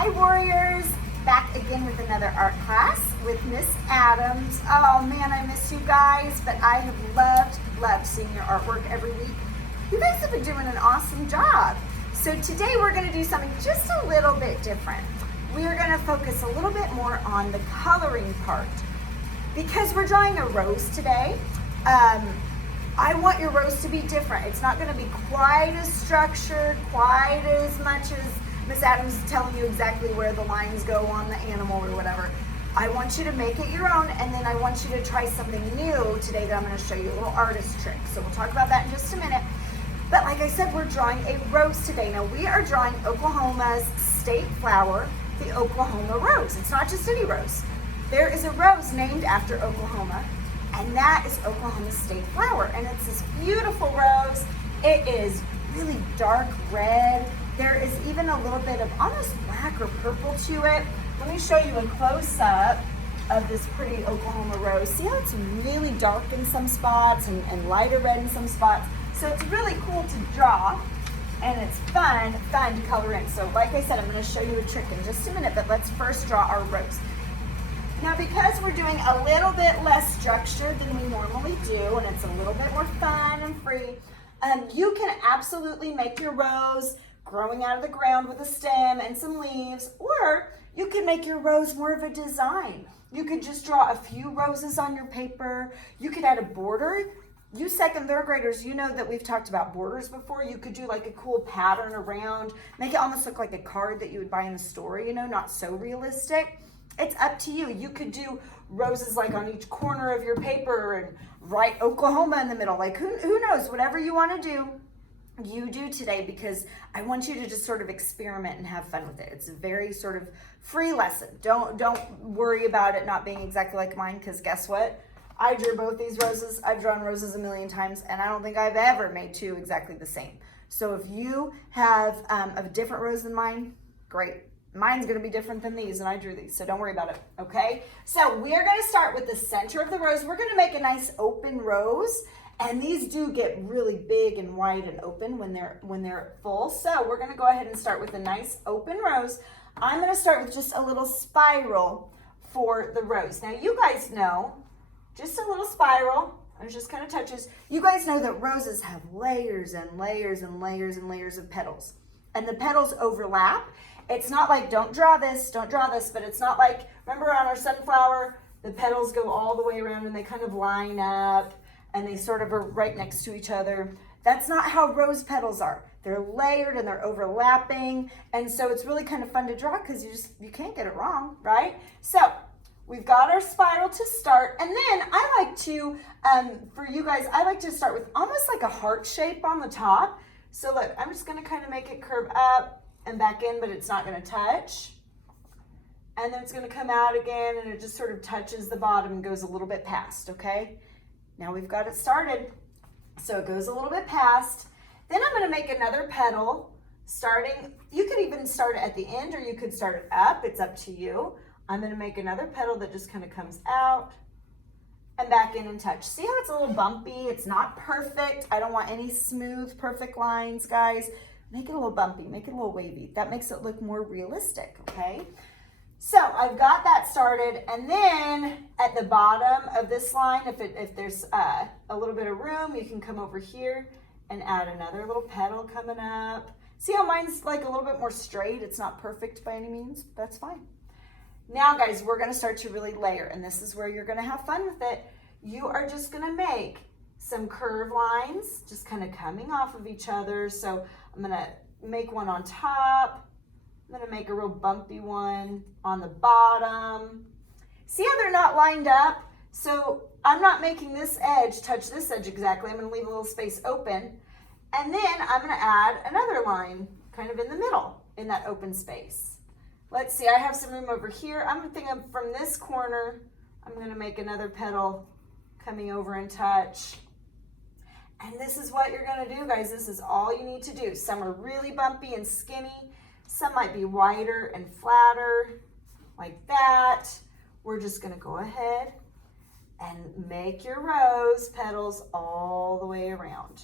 Hi Warriors, back again with another art class with Miss Adams. Oh man, I miss you guys, but I have loved seeing your artwork every week. You guys have been doing an awesome job. So today we're going to do something just a little bit different. We are going to focus a little bit more on the coloring part. Because we're drawing a rose today, I want your rose to be different. It's not going to be quite as structured, quite as much as Miss Adams is telling you exactly where the lines go on the animal or whatever. I want you to make it your own, and then I want you to try something new today that I'm going to show you, a little artist trick. So we'll talk about that in just a minute. But like I said, we're drawing a rose today. Now we are drawing Oklahoma's state flower, the Oklahoma rose. It's not just any rose. There is a rose named after Oklahoma, and that is Oklahoma's state flower. And it's this beautiful rose. It is really dark red. There is even a little bit of almost black or purple to it. Let me show you a close-up of this pretty Oklahoma rose. See how it's really dark in some spots and lighter red in some spots? So it's really cool to draw, and it's fun to color in. So like I said, I'm going to show you a trick in just a minute, but let's first draw our rose. Now because we're doing a little bit less structure than we normally do, and it's a little bit more fun and free, you can absolutely make your rose growing out of the ground with a stem and some leaves, or you can make your rose more of a design. You could just draw a few roses on your paper. You could add a border. You second, third graders, you know that we've talked about borders before. You could do like a cool pattern around, make it almost look like a card that you would buy in a store, you know, not so realistic. It's up to you. You could do roses like on each corner of your paper and write Oklahoma in the middle. Like who knows, whatever you want to do, you do today, because I want you to just sort of experiment and have fun with it. It's a very sort of free lesson. Don't worry about it not being exactly like mine, because guess what? I drew both these roses. I've drawn roses a million times, and I don't think I've ever made two exactly the same. So if you have a different rose than mine, great. Mine's going to be different than these, and I drew these, so don't worry about it, okay? So we're going to start with the center of the rose. We're going to make a nice open rose, and these do get really big and wide and open when they're full. So we're going to go ahead and start with a nice open rose. I'm going to start with just a little spiral for the rose. Now you guys know, just a little spiral, and it just kind of touches. You guys know that roses have layers and layers and layers and layers of petals, and the petals overlap. It's not like, don't draw this, but it's not like, remember on our sunflower, the petals go all the way around and they kind of line up and they sort of are right next to each other. That's not how rose petals are. They're layered and they're overlapping. And so it's really kind of fun to draw because you can't get it wrong, right? So we've got our spiral to start. And then I like to, for you guys, I like to start with almost like a heart shape on the top. So look, I'm just gonna kind of make it curve up and back in, but it's not going to touch. And then it's going to come out again, and it just sort of touches the bottom and goes a little bit past, okay? Now we've got it started. So it goes a little bit past. Then I'm going to make another petal starting. You could even start it at the end, or you could start it up. It's up to you. I'm going to make another petal that just kind of comes out and back in and touch. See how it's a little bumpy? It's not perfect. I don't want any smooth, perfect lines, guys. Make it a little bumpy, make it a little wavy. That makes it look more realistic, okay? So I've got that started, and then at the bottom of this line, if there's a little bit of room, you can come over here and add another little petal coming up. See how mine's like a little bit more straight? It's not perfect by any means, that's fine. Now guys, we're gonna start to really layer, and this is where you're gonna have fun with it. You are just gonna make some curved lines, just kind of coming off of each other. So I'm gonna make one on top. I'm gonna make a real bumpy one on the bottom. See how they're not lined up? So I'm not making this edge touch this edge exactly. I'm gonna leave a little space open. And then I'm gonna add another line kind of in the middle in that open space. Let's see, I have some room over here. I'm thinking from this corner, I'm gonna make another petal coming over and touch. And this is what you're gonna do, guys. This is all you need to do. Some are really bumpy and skinny. Some might be wider and flatter, like that. We're just gonna go ahead and make your rose petals all the way around.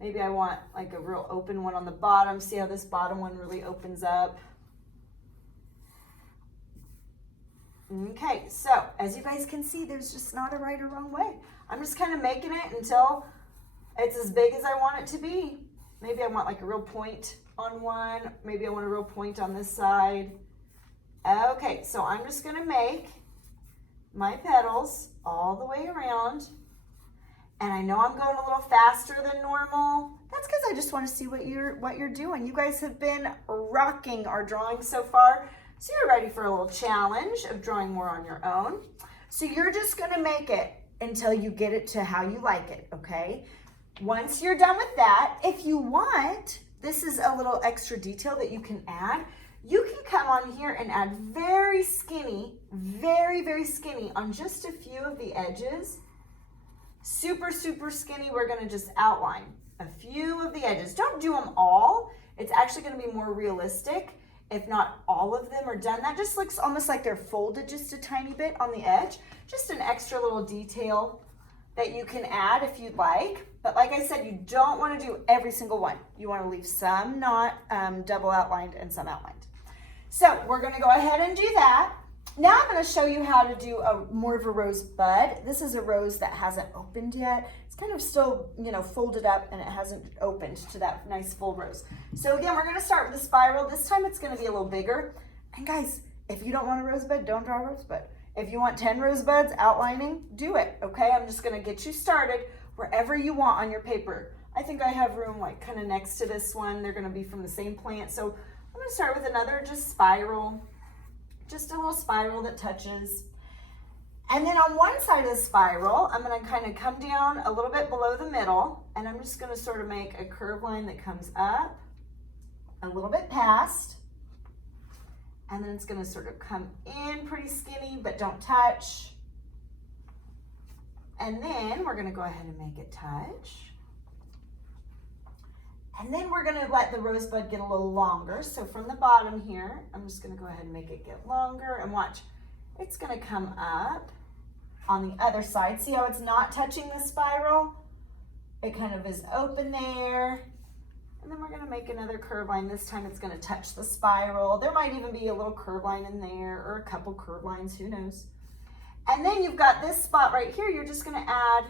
Maybe I want like a real open one on the bottom. See how this bottom one really opens up? Okay, so as you guys can see, there's just not a right or wrong way. I'm just kind of making it until it's as big as I want it to be. Maybe I want like a real point on one. Maybe I want a real point on this side. Okay, so I'm just gonna make my petals all the way around. And I know I'm going a little faster than normal. That's because I just want to see what you're doing. You guys have been rocking our drawing so far. So you're ready for a little challenge of drawing more on your own. So you're just gonna make it until you get it to how you like it, okay? Once you're done with that, if you want, this is a little extra detail that you can add. You can come on here and add very skinny, very, very skinny on just a few of the edges. Super, super skinny, we're gonna just outline a few of the edges. Don't do them all. It's actually gonna be more realistic if not all of them are done. That just looks almost like they're folded just a tiny bit on the edge. Just an extra little detail that you can add if you'd like. But like I said, you don't want to do every single one. You want to leave some not double outlined and some outlined. So we're going to go ahead and do that. Now I'm going to show you how to do more of a rose bud. This is a rose that hasn't opened yet. It's kind of still, folded up and it hasn't opened to that nice full rose. So again, we're going to start with a spiral. This time it's going to be a little bigger. And guys, if you don't want a rose bud, don't draw a rose bud. If you want 10 rose buds outlining, do it, okay? I'm just going to get you started wherever you want on your paper. I think I have room like kind of next to this one. They're going to be from the same plant. So I'm going to start with another just spiral. Just a little spiral that touches. And then on one side of the spiral, I'm going to kind of come down a little bit below the middle, and I'm just going to sort of make a curved line that comes up a little bit past, and then it's going to sort of come in pretty skinny, but don't touch. And then we're going to go ahead and make it touch. And then we're going to let the rosebud get a little longer. So from the bottom here, I'm just going to go ahead and make it get longer, and watch, it's going to come up on the other side. See how it's not touching the spiral? It kind of is open there. And then we're going to make another curve line. This time it's going to touch the spiral. There might even be a little curve line in there, or a couple curve lines, who knows. And then you've got this spot right here. You're just going to add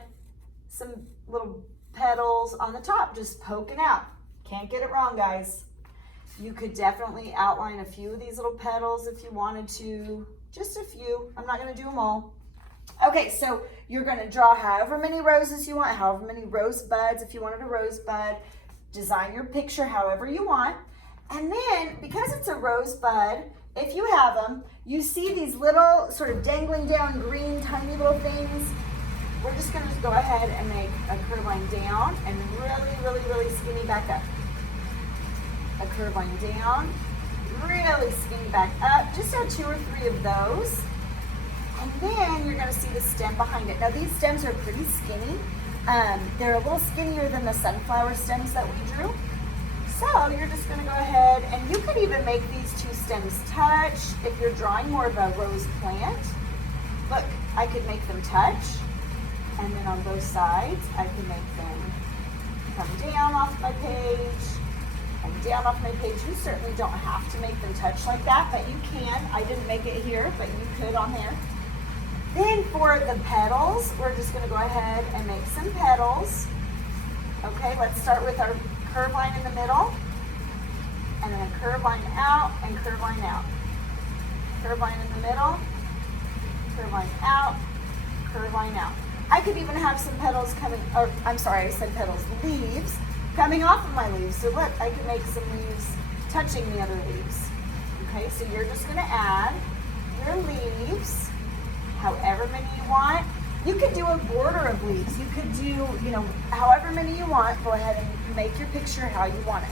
some little petals on the top, just poking out. Can't get it wrong, guys. You could definitely outline a few of these little petals if you wanted to. Just a few. I'm not going to do them all. Okay, so you're going to draw however many roses you want, however many rose buds. If you wanted a rosebud, design your picture however you want. And then, because it's a rosebud, if you have them, you see these little sort of dangling down green tiny little things. We're just going to go ahead and make a curve line down and really, really, really skinny back up. A curve line down, really skinny back up. Just add 2 or 3 of those. And then you're going to see the stem behind it. Now these stems are pretty skinny. They're a little skinnier than the sunflower stems that we drew. So you're just going to go ahead, and you could even make these 2 stems touch if you're drawing more of a rose plant. Look, I could make them touch. And then on both sides, I can make them come down off my page and down off my page. You certainly don't have to make them touch like that, but you can. I didn't make it here, but you could on there. Then for the petals, we're just going to go ahead and make some petals. Okay, let's start with our curve line in the middle, and then a curve line out and curve line out. Curve line in the middle, curve line out, curve line out. I could even have some petals coming, or I'm sorry, I said petals, leaves coming off of my leaves. So look, I could make some leaves touching the other leaves. Okay, so you're just gonna add your leaves, however many you want. You could do a border of leaves. You could do, however many you want. Go ahead and make your picture how you want it.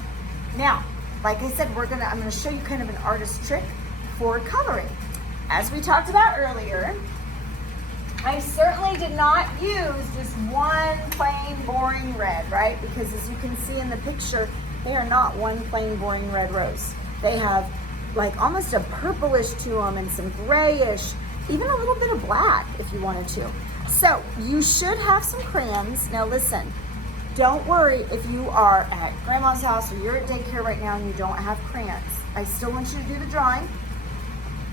Now, like I said, I'm gonna show you kind of an artist trick for coloring. As we talked about earlier, I certainly did not use just one plain boring red, right? Because as you can see in the picture, they are not one plain boring red rose. They have like almost a purplish to them and some grayish, even a little bit of black if you wanted to. So you should have some crayons. Now listen, don't worry if you are at grandma's house or you're at daycare right now and you don't have crayons. I still want you to do the drawing.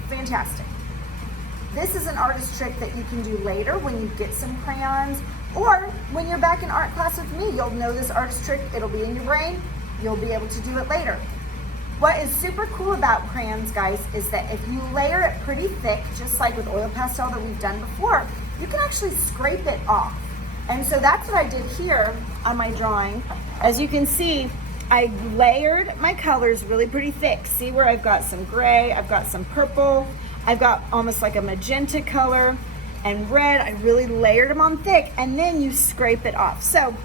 Fantastic. this is an artist trick that you can do later when you get some crayons, or when you're back in art class with me. You'll know this artist trick, it'll be in your brain, you'll be able to do it later. What is super cool about crayons, guys, is that if you layer it pretty thick, just like with oil pastel that we've done before, you can actually scrape it off. And so that's what I did here on my drawing. As you can see, I layered my colors really pretty thick. See where I've got some gray, I've got some purple, I've got almost like a magenta color and red. I really layered them on thick, and then you scrape it off. So,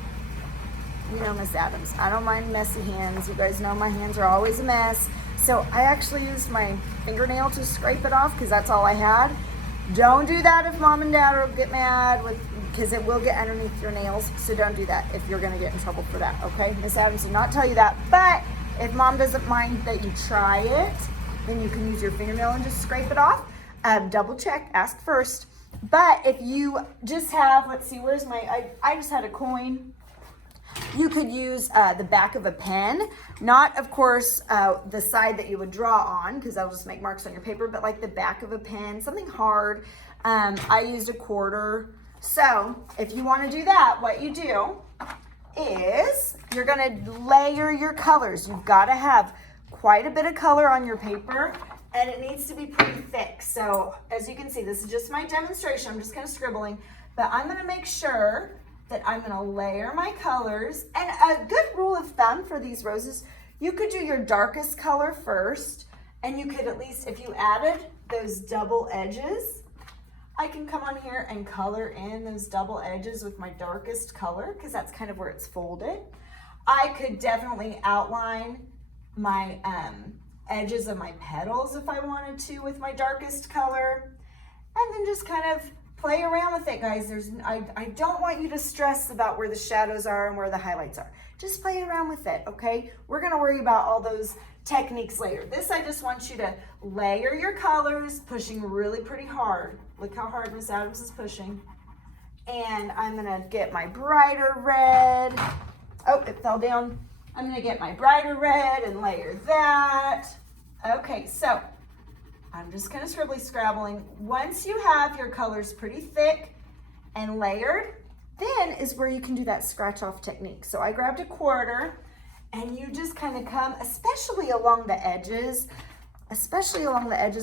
you know, Miss Adams, I don't mind messy hands. You guys know my hands are always a mess. So I actually used my fingernail to scrape it off because that's all I had. Don't do that if mom and dad will get mad because it will get underneath your nails. So don't do that if you're gonna get in trouble for that, okay? Miss Adams did not tell you that, but if mom doesn't mind that you try it, then you can use your fingernail and just scrape it off. Double check, ask first. But if you just have, let's see, where's my, I just had a coin. You could use the back of a pen, not of course the side that you would draw on, because that'll just make marks on your paper, but like the back of a pen, something hard. I used a quarter. So if you want to do that, what you do is you're going to layer your colors. You've got to have quite a bit of color on your paper, and it needs to be pretty thick. So as you can see, this is just my demonstration. I'm just kind of scribbling, but I'm going to make sure that I'm gonna layer my colors. And a good rule of thumb for these roses, you could do your darkest color first, and you could at least, if you added those double edges, I can come on here and color in those double edges with my darkest color, because that's kind of where it's folded. I could definitely outline my edges of my petals if I wanted to with my darkest color, and then just kind of play around with it, guys. I don't want you to stress about where the shadows are and where the highlights are. Just play around with it, okay? We're gonna worry about all those techniques later. This, I just want you to layer your colors, pushing really pretty hard. Look how hard Miss Adams is pushing. And I'm gonna get my brighter red. Oh, it fell down. I'm gonna get my brighter red and layer that. Okay, so I'm just kind of scrabbling. Once you have your colors pretty thick and layered, then is where you can do that scratch off technique. So I grabbed a quarter, and you just kind of come, especially along the edges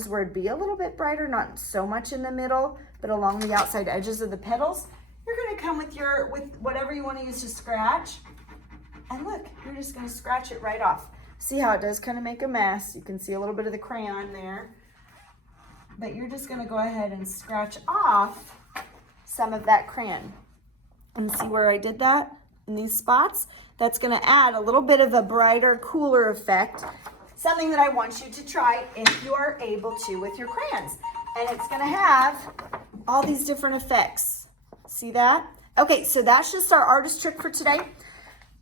where it'd be a little bit brighter, not so much in the middle, but along the outside edges of the petals. You're gonna come with whatever you want to use to scratch. And look, you're just gonna scratch it right off. See how it does kind of make a mess? You can see a little bit of the crayon there. But you're just gonna go ahead and scratch off some of that crayon. And see where I did that in these spots? That's gonna add a little bit of a brighter, cooler effect. Something that I want you to try if you are able to with your crayons. And it's gonna have all these different effects. See that? Okay, so that's just our artist trick for today.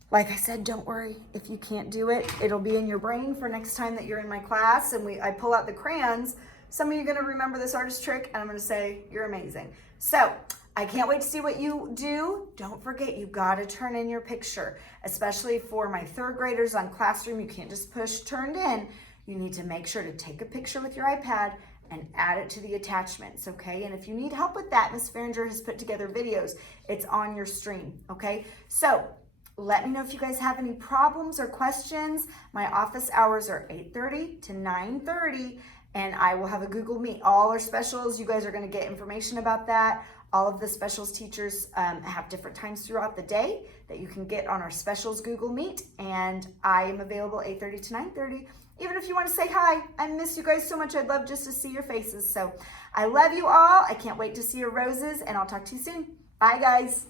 Like I said, don't worry if you can't do it. It'll be in your brain for next time that you're in my class and I pull out the crayons. Some of you are gonna remember this artist trick, and I'm gonna say, you're amazing. So, I can't wait to see what you do. Don't forget, you gotta turn in your picture, especially for my third graders on Classroom. You can't just push turned in. You need to make sure to take a picture with your iPad and add it to the attachments, okay? And if you need help with that, Ms. Farringer has put together videos. It's on your stream, okay? So, let me know if you guys have any problems or questions. My office hours are 8:30 to 9:30. And I will have a Google Meet. All our specials, you guys are gonna get information about that. All of the specials teachers have different times throughout the day that you can get on our specials Google Meet. And I am available 8:30 to 9:30. Even if you wanna say hi, I miss you guys so much. I'd love just to see your faces. So I love you all. I can't wait to see your roses, and I'll talk to you soon. Bye, guys.